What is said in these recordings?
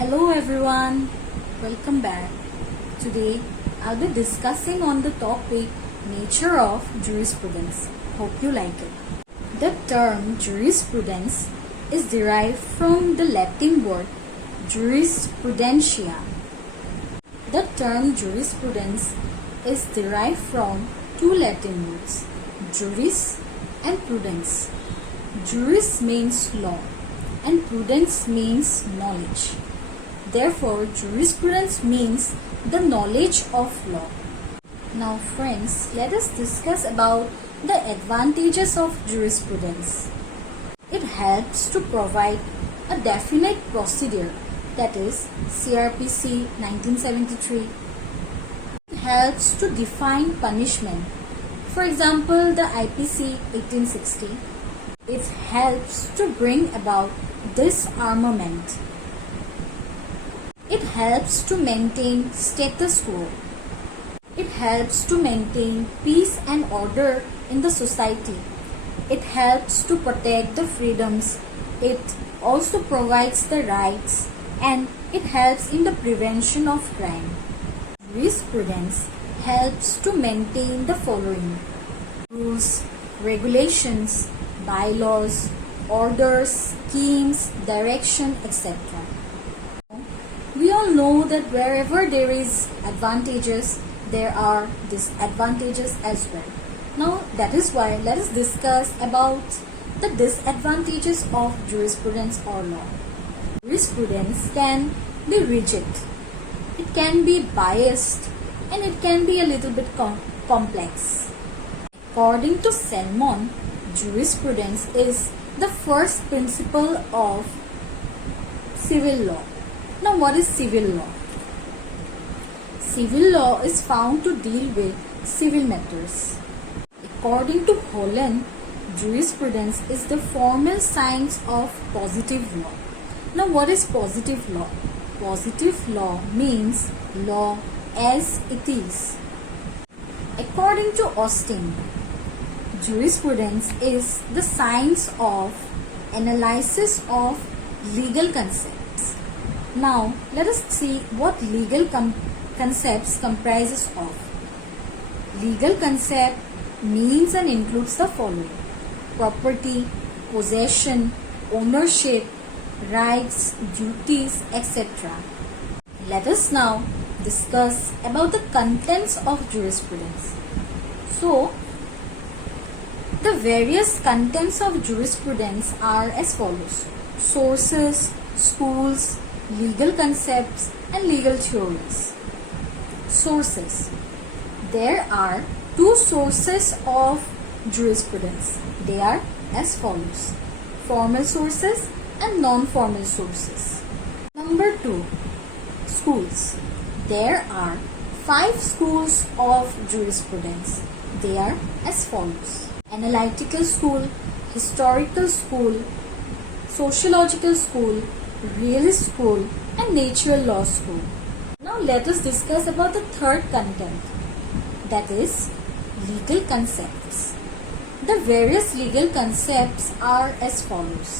Hello everyone, welcome back. Today I'll be discussing on the topic nature of jurisprudence. Hope you like it. The term jurisprudence is derived from the Latin word jurisprudentia. The term jurisprudence is derived from two Latin words, juris and prudence. Juris means law and prudence means knowledge. Therefore, jurisprudence means the knowledge of law. Now friends, let us discuss about the advantages of jurisprudence. It helps to provide a definite procedure, that is CRPC 1973. It helps to define punishment, for example the IPC 1860. It helps to bring about disarmament. It helps to maintain status quo. It helps to maintain peace and order in the society. It helps to protect the freedoms. It also provides the rights and it helps in the prevention of crime. Jurisprudence helps to maintain the following: rules, regulations, bylaws, orders, schemes, direction, etc. We all know that wherever there is advantages, there are disadvantages as well. Now that is why let us discuss about the disadvantages of jurisprudence or law. Jurisprudence can be rigid, it can be biased, and it can be a little bit complex. According to Salmon, jurisprudence is the first principle of civil law. Now what is civil law? Civil law is found to deal with civil matters. According to Holland, jurisprudence is the formal science of positive law. Now what is positive law? Positive law means law as it is. According to Austin, jurisprudence is the science of analysis of legal concepts. Now let us see what legal concepts comprises of. Legal concept means and includes the following: property, possession, ownership, rights, duties, etc. Let us now discuss about the contents of jurisprudence. So, the various contents of jurisprudence are as follows: sources, schools, legal concepts, and legal theories. Sources. There are two sources of jurisprudence. They are as follows: formal sources and non-formal sources. Number 2. Schools. There are 5 schools of jurisprudence. They are as follows: analytical school, historical school, sociological school, realist school, and natural law school. Now let us discuss about the third content, that is legal concepts. The various legal concepts are as follows: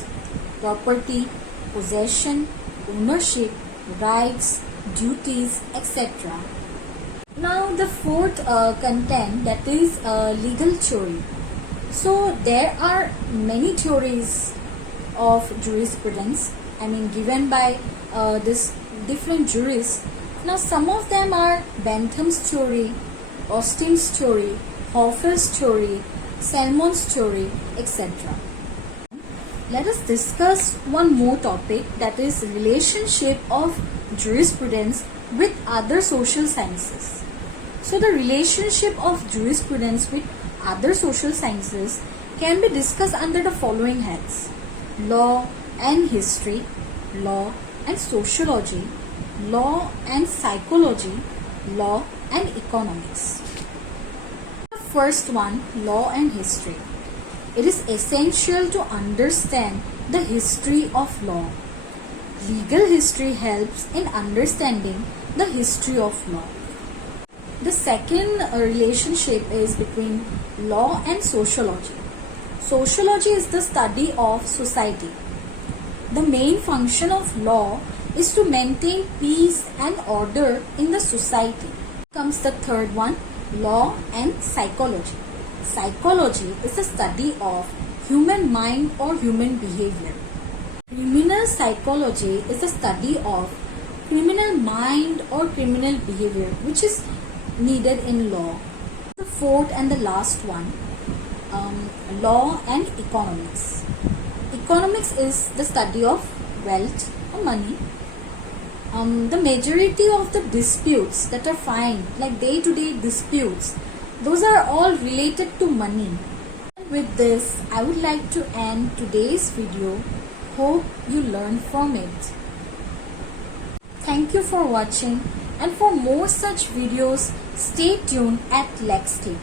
property, possession, ownership, rights, duties, etc. Now the fourth content, that is legal theory. So there are many theories of jurisprudence, given by this different jurists. Now some of them are Bentham's theory, Austin's theory, Hoffer's theory, Salmon's theory, etc. Let us discuss one more topic, that is relationship of jurisprudence with other social sciences. So the relationship of jurisprudence with other social sciences can be discussed under the following heads: law and history, law and sociology, law and psychology, law and economics. The first one, law and history. It is essential to understand the history of law. Legal history helps in understanding the history of law. The second relationship is between law and sociology. Sociology is the study of society. The main function of law is to maintain peace and order in the society. Comes the third one, law and psychology. Psychology is the study of human mind or human behavior. Criminal psychology is the study of criminal mind or criminal behavior, which is needed in law. The fourth and the last one, law and economics. Economics is the study of wealth or money. The majority of the disputes that are found, like day-to-day disputes, those are all related to money. And with this, I would like to end today's video. Hope you learned from it. Thank you for watching, and for more such videos, stay tuned at LexCliq.